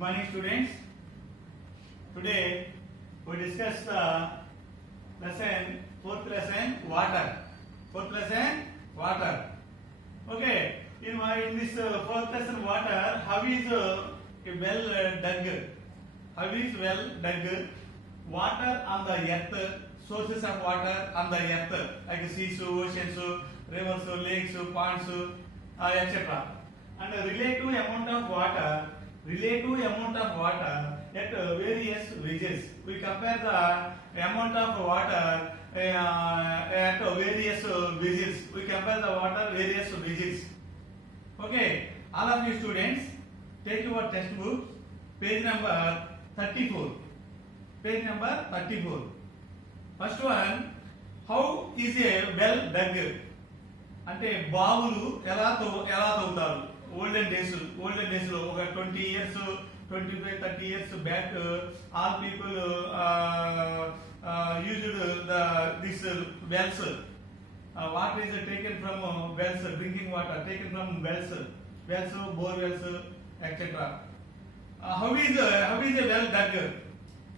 morning, students. Today we discuss the fourth lesson, water. Fourth lesson, water. Okay. In this fourth lesson, water. How is a well dug? How is well dug? Water on the earth. Sources of water on the earth, like seas, oceans, rivers, lakes, ponds, etc. And relative amount of water at various ridges. We compare the amount of water at various ridges. We compare the water various ridges. Okay, all of you students, take your textbook, page number 34. Page number 34. First one, how is a well dug? అంటే బావులు ఎలా తవ్వుతారు olden days లో ఒక 20 years 25 30 years back all people used this wells water is taken from wells drinking water taken from wells bore wells etcetera how is a well dug?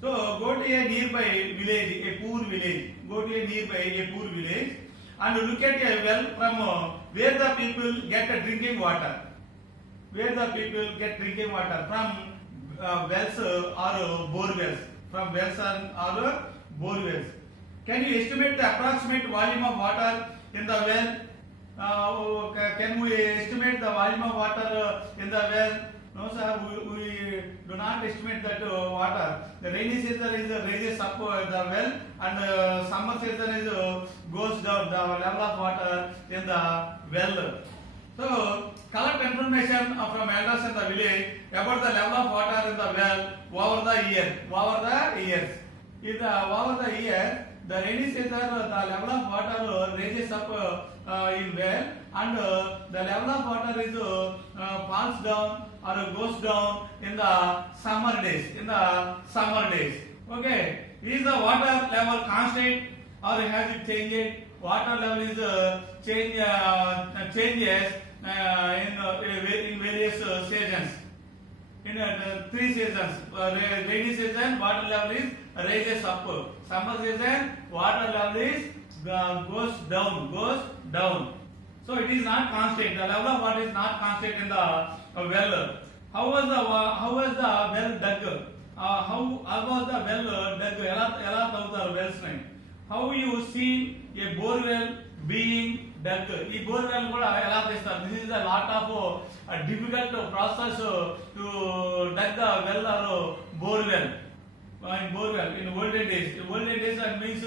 So go to a nearby village, a poor village. Go to a nearby a poor village and look at a well from where the people get drinking water. Where the people get drinking water from wells or bore wells. From wells or bore wells. Can you estimate the approximate volume of water in the well? Can we estimate the volume of water in the well? No sir, we do not estimate that water. The rainy season is raises up the well and summer season is goes down the level of water in the well. So collect information from elders in the village about the level of water in the well over the years. Over the year, the rainy season the level of water raises up in well and the level of water is falls down or goes down in the summer days. Okay, is the water level constant or has it changed? Water level is changes in various seasons. In 3 seasons, rainy season water level is raises up. Summer season water level is goes down. So it is not constant. The level of water is not constant in the well. How was the well dug? How was the well dug? ఎలా తవ్వుతారు wells ని? How you see a bore well being dug? ఈ bore well కూడా ఎలా తీస్తారు? This is a lot of difficult process to dug the well or bore well. In olden days that means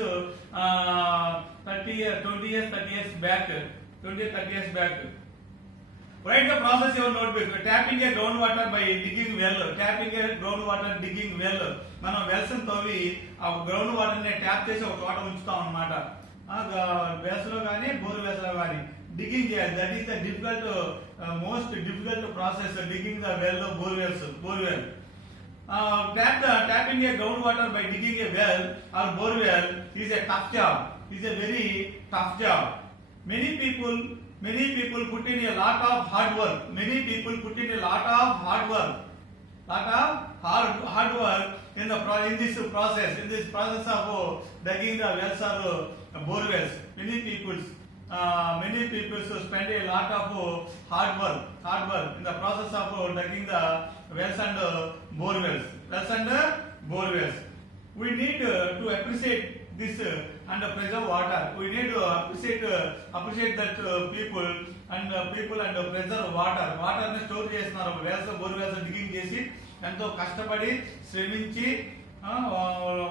20 years 30 years back. Write the process in your notebook. Tapping a groundwater by digging well. మనం wells తవ్వి ఆ ground water ని tap చేసి ఒక చోట ఉంచుతాం అన్నమాట. Wells లో కానీ బోర్ వెల్స్ లో కానీ డిగ్గింగ్ చేయాలి. That is the most difficult process digging the well bore well. Tapping a groundwater by digging a well or bore well is a tough job. Very tough job. Many people put in a lot of hard work. In this process of digging the wells or bore wells. Many people spend a lot of hard work in the process of digging the wells and bore wells. We need to appreciate this and preserve water. We need to appreciate that people and preserve water. Water ni store చేస్తున్నారు. wells bore wells digging చేసి ఎంతో కష్టపడి శ్రమించి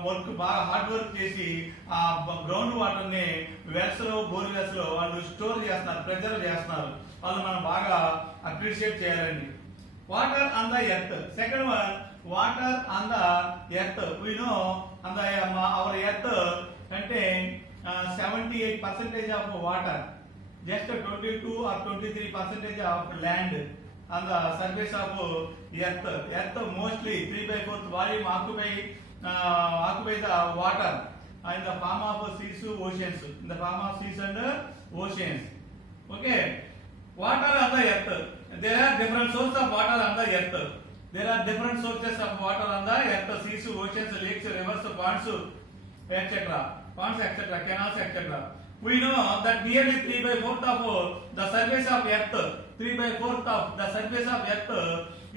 work బాగా hard work చేసి ఆ ground water ని wells లో బోర్ వెల్స్ లో వాళ్ళు స్టోర్ చేస్తున్నారు, ప్రిజర్వ్ చేస్తున్నారు. వాళ్ళు మనం బాగా అప్రిషియేట్ చేయాలండి. Water on the earth. Second one, water on the earth. We know on the our earth అంటే 78% of water, just 22 or 23% of land on the surface of earth mostly 3/4 volume occupy the water in the form of seas and oceans. Okay, water on the earth, there are different sources of water on the earth. There are different sources of water on the earth: seas, oceans, lakes, rivers, ponds, etc. Ponds, etc. Canals, etc. We know that nearly 3/4 of the surface of earth, 3/4 of the surface of earth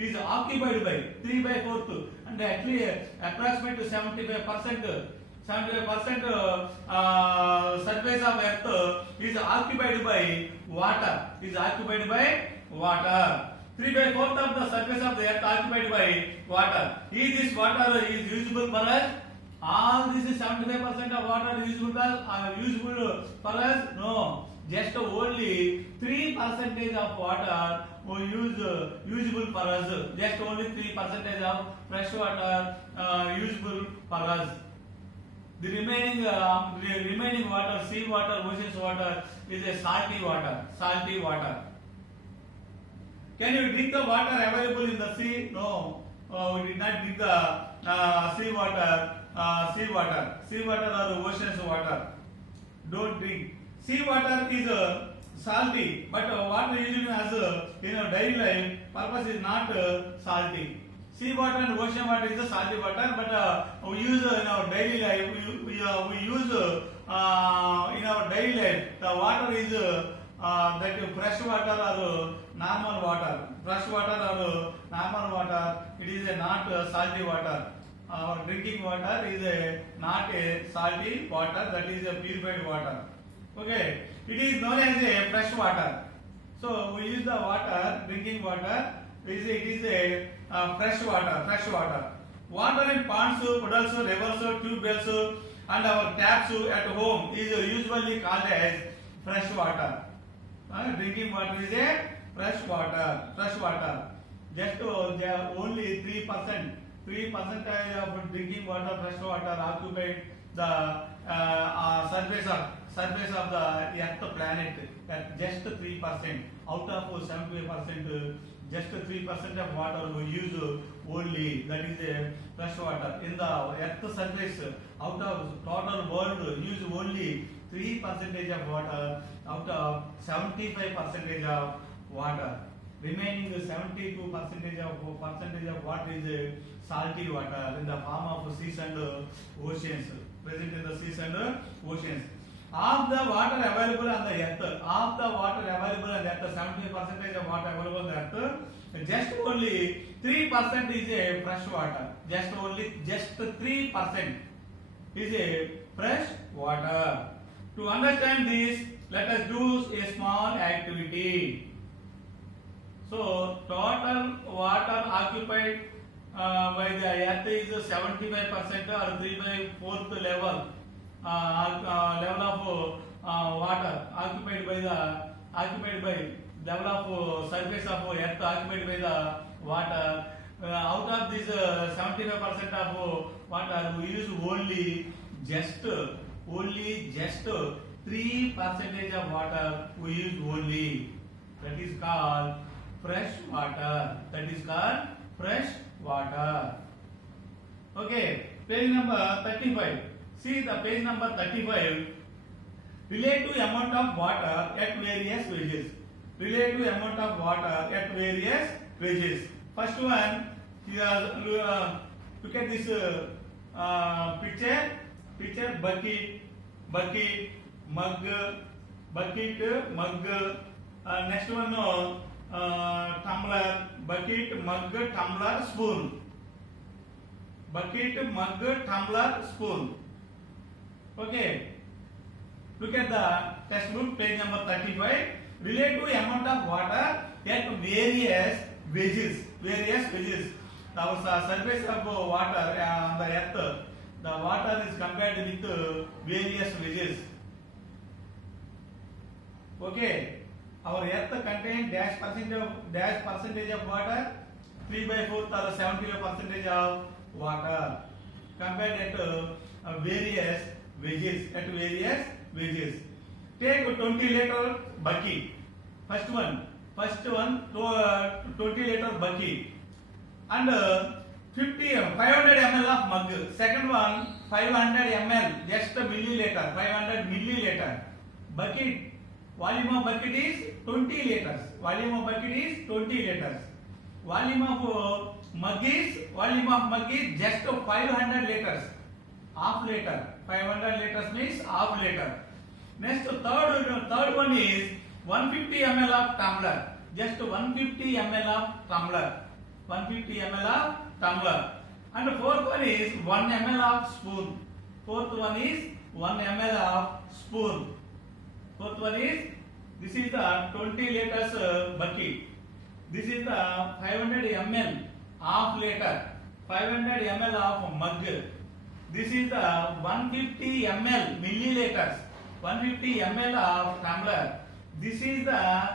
is occupied by 3/4, and at least approximately 75%. 75% surface of earth is occupied by water. Is occupied by water. 3/4 of the surface of the earth occupied by water. Is this water is usable for us? All this is 75% of water is usable for us? No. Just only 3% of water we usable for us. Just only 3% of fresh water usable for us. The remaining water, sea water, ocean water, is a salty water. Salty water. Can you drink the water available in the sea? No, we did not drink the sea water. Sea water or ocean water. Don't drink. Sea water is salty, but water usually has in our daily life purpose is not salty. Sea water and ocean water is a salty water, but we use in our daily life. We use in our daily life. The water is that fresh water or normal water. Fresh water or normal water. It is not salty water. Our drinking water is not a salty water. That is a purified water. Okay, it is known as a fresh water. So we use the water, drinking water. It is a fresh water. Fresh water. Water in ponds, puddles, rivers, tube wells, and our taps at home is usually called as fresh water. Drinking water is a fresh water. Fresh water. Just only 3%. 3% of drinking water, fresh water, occupied the surface of the Earth planet. Just 3% out of 70%. Just 3% of water we use only. That is a fresh water. In the Earth surface, out of total world, use only 3% of water out of 75% of water. Remaining 72% of water is salty water in the form of seas and oceans. Present in the seas and oceans. Of the water available on the earth, 70% of water available on the earth, just only 3% is a fresh water. Just 3% is a fresh water. To understand this, let us do a small activity. So total water occupied by the earth is 75% or 3/4 level. Level of water occupied by level of surface of earth occupied by the water. Out of this 75% of water, we use only just 3% of water we use only. That is called fresh water. Okay, page number 35. See the page number 35. Relative amount of water at various wages. Relative amount of water at various wages. First one, look at this picture. Bucket, mug. Next one, tumbler. Bucket, mug, tumbler, spoon. Bucket, mug, tumbler, spoon. Okay. Look at the textbook, page number 35. Relative amount of water at various wages. The surface of water on the earth, the water is compared with various wages. Okay. Our earth contains dash percentage of water, 3/4 or 75% of water. Compared at various wages. Take 20 liter bucket. First one 20 liter bucket and 500 ml of mug. Second one 500 ml, just a milliliter, 500 milliliter. Bucket, volume of bucket is 20 liters. Volume of Mug is volume of mug is just 500 liters. Half liter. 500 liters means half liter. Next third one is 150 ml of tumbler. Just 150 ml of tumbler. 150 ml of tumbler. And fourth one is 1 ml of spoon. Fourth one is 1 ml of spoon. Fourth one is, this is the 20 liters bucket. This is the 500 ml half liter. 500 ml of mug. This is the 150 ml milliliters. 150 ml of tumbler. This is the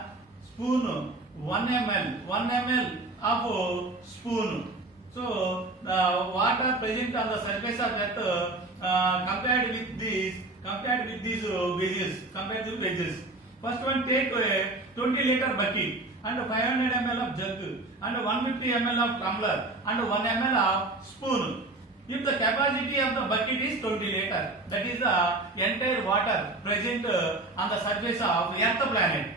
spoon. 1 ml. 1 ml of spoon. So the water present on the surface of earth compared with these wedges. First one, take a 20 liter bucket and 500 ml of jug and 150 ml of tumbler and 1 ml of spoon. If the capacity of the bucket is 20 liter, that is the entire water present on the surface of Earth planet,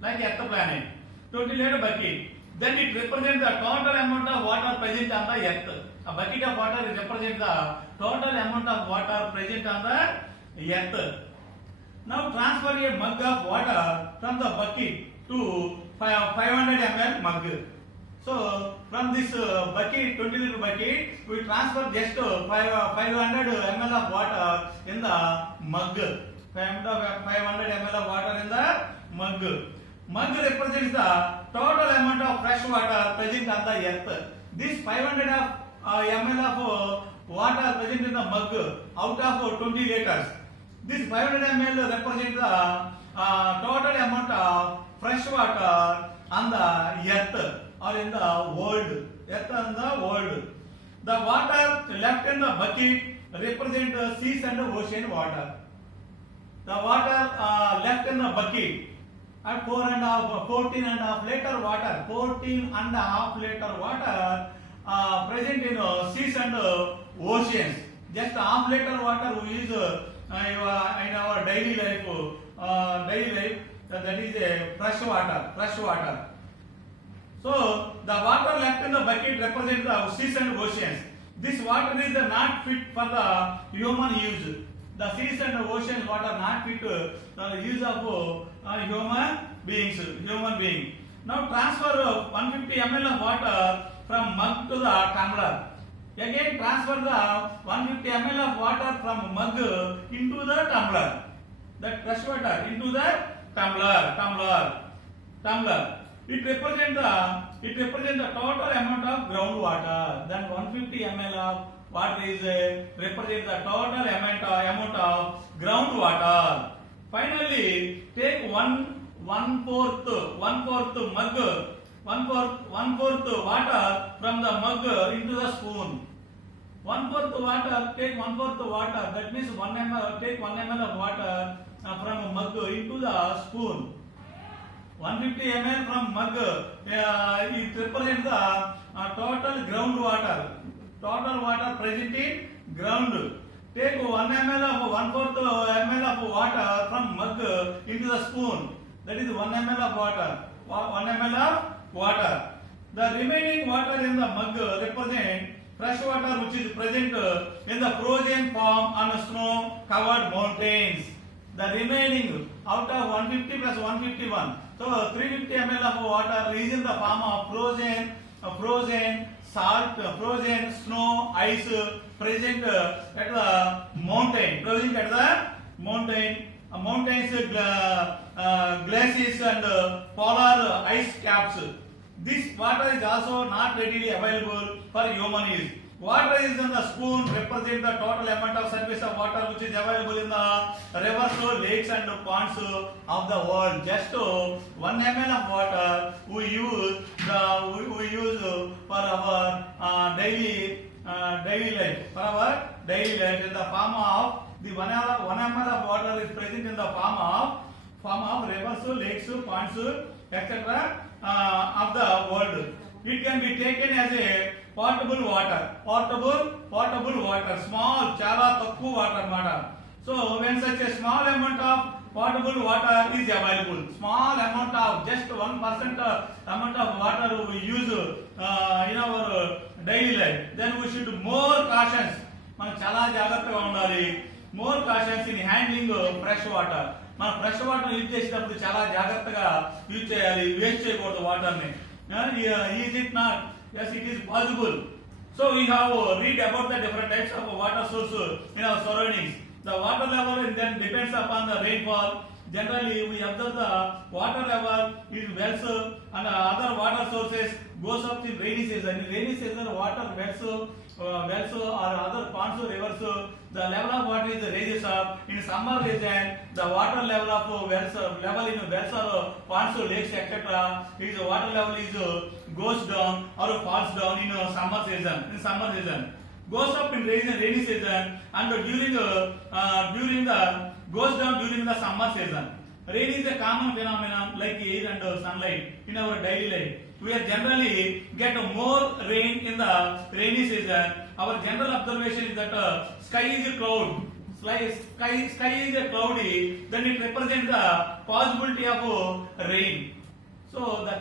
like Earth planet, 20 liter bucket. Then it represents the total amount of water present on the earth. A bucket of water represents the total amount of water present on the earth. Now transfer a mug of water from the bucket to 500 ml mug. So from this bucket, 20 liter bucket, we transfer just 500 ml of water in the mug. 500 ml of water in the mug. Mug represents the total amount of fresh water present on the earth. This 500 ml of water present in the mug out of 20 liters. This 500 ml represents the total amount of fresh water on the earth or in the world. Earth and the world. The water left in the bucket represents the seas and ocean water. The water left in the bucket at 14.5 liter water, 14.5 liter water present in seas and oceans. Just half liter water we use in our daily life. That is a fresh water. So the water left in the bucket represents the seas and oceans. This water is not fit for the human use. The seas and oceans water not fit the use of human being. Now transfer 150 ml of water from mug to the tumbler. Again transfer the 150 ml of water from mug into the tumbler. That fresh water into the tumbler. It represents the total amount of groundwater. Then 150 ml of water is represents the total amount of groundwater. Finally, take one fourth mug, one fourth water from the mug into the spoon. Take 1/4 water. That means 1 ml. Take 1 ml of water from a mug into the spoon. 150 ml from mug. It represents the total groundwater. Total water present in ground. Take 1 ml of 1/4 ml of water from mug into the spoon. That is 1 ml of water. 1 ml of water. The remaining water in the mug represent fresh water which is present in the frozen form on snow covered mountains. The remaining out of 150 plus 151. So 350 ml of water is in the form of frozen salt, frozen snow, ice present at the mountain. Present at the mountain. Mountains, glaciers and polar ice caps. This water is also not readily available for human use. Water is in the spoon represent the total amount of surface of water which is available in the rivers, lakes and ponds of the world. Just 1 ml of water we use for our daily life. For our daily life in the form of the 1 ml of water is present in the form of rivers, lakes, ponds, etc. Of the world. It can be taken as a portable water. Small, chala takku water mada. So when such a small amount of potable water is available. Small amount of just 1% amount of water we use in our daily life. Then we should more cautious. మనం చాలా జాగ్రత్తగా ఉండాలి. More cautious in handling fresh water. మనం fresh water use చేసేటప్పుడు చాలా జాగ్రత్తగా use చేయాలి. Waste చేయకూడదు వాటర్ ని. Is it not? Yes, it is possible. So we have read about the different types of water source in our surroundings. The water level then depends upon the rainfall. Generally, we observe the water level in wells and other water sources goes up in rainy season. In rainy season, water wells or other ponds or rivers, the level of water is raises up. In summer season, the water level of wells in wells or ponds or lakes etc. is water level is goes down or falls down in summer season. In summer season, goes up in rainy season and during the goes down during the summer season. Rain is a common phenomenon like air and sunlight in our daily life. We are generally get more rain in the rainy season. Our general observation is that sky is cloud. Sky is cloudy. Then it represents the possibility of rain. So the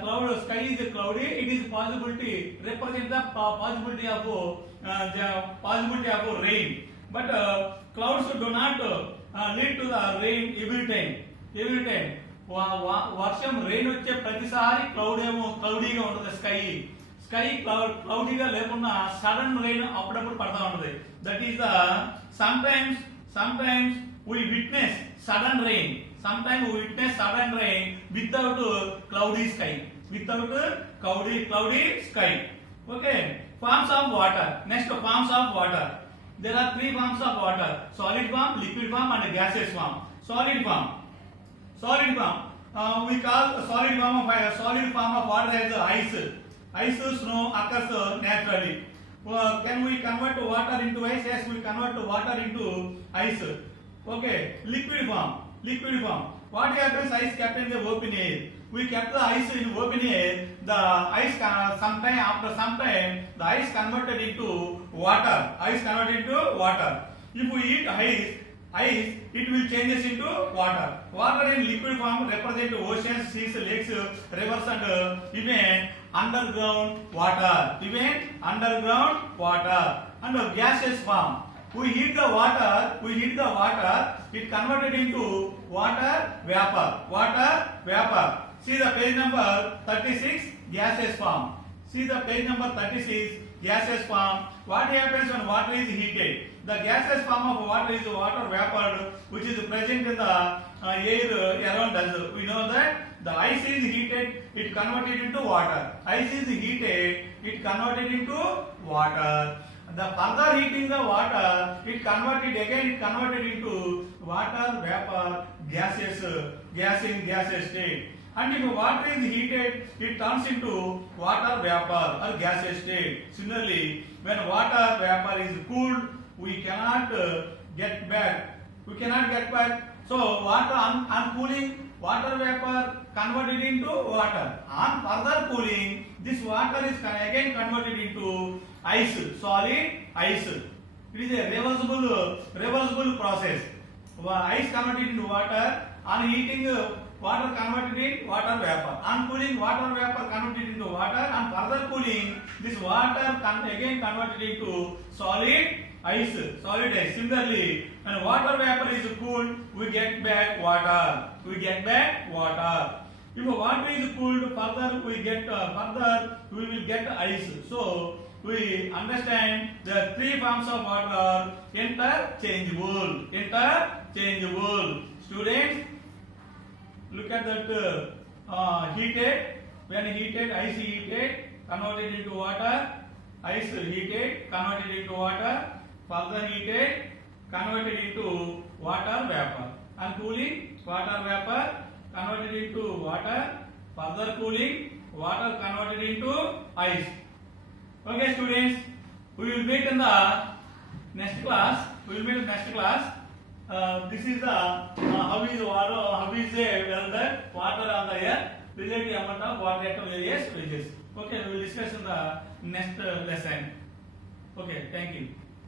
sky is cloudy. It is possibility represents the possibility of rain. But clouds do not lead to the rain every time. వర్షం rain వచ్చే ప్రతిసారి క్లౌడీగా ఉంటుంది. Sky క్లౌడీగా లేకుండా sudden rain అప్పుడప్పుడు పడతా ఉంటుంది. That is the sometimes we witness sudden rain. Sometimes we witness sudden rain without cloudy sky. Okay, forms of water. Next, forms of water. There are three forms of water: solid form, liquid form and gaseous form. Solid form, we call solid form of water as ice. Snow occurs naturally. Can we convert water into ice? Yes, we convert water into ice. Okay, liquid form. What happens? Ice kept in the open air. We kept the ice in open air. The ice after some time the ice converted into water. If we eat ice, it will changes into water. Water in liquid form represent oceans, seas, lakes, rivers and even underground water. And gaseous form. We heat the water, it converted into water vapor. See the page number 36, gaseous form. What happens when water is heated? The gaseous form of water is water vapor which is present in the air around us. We know that the ice is heated, it converted into water. The further heating the water, it converted into water vapor, gaseous state. And if water is heated, it turns into water vapor or gaseous state. Similarly, when water vapor is cooled, we cannot get back. So water on cooling, water vapor converted into water. On further cooling, this water is again converted into ice, solid ice. It is a reversible process. Ice converted into water. On heating, water converted into water vapor. On cooling, water vapor converted into water. On further cooling, this water again converted into solid ice. Similarly, when water vapor is cooled, we get back water. If water is cooled, further we will get ice. So we understand the three forms of water are interchangeable. Students, look at that heated. When heated, ice heated, converted into water. Ice heated, converted into water. Further heated, converted into water vapor. And cooling, water vapor converted into water. Further cooling, water converted into ice. Okay, students, we will meet in the next class. This is the how is the water on the earth, relative amount of water at various stages. Okay, we will discuss in the next lesson. Okay, thank you.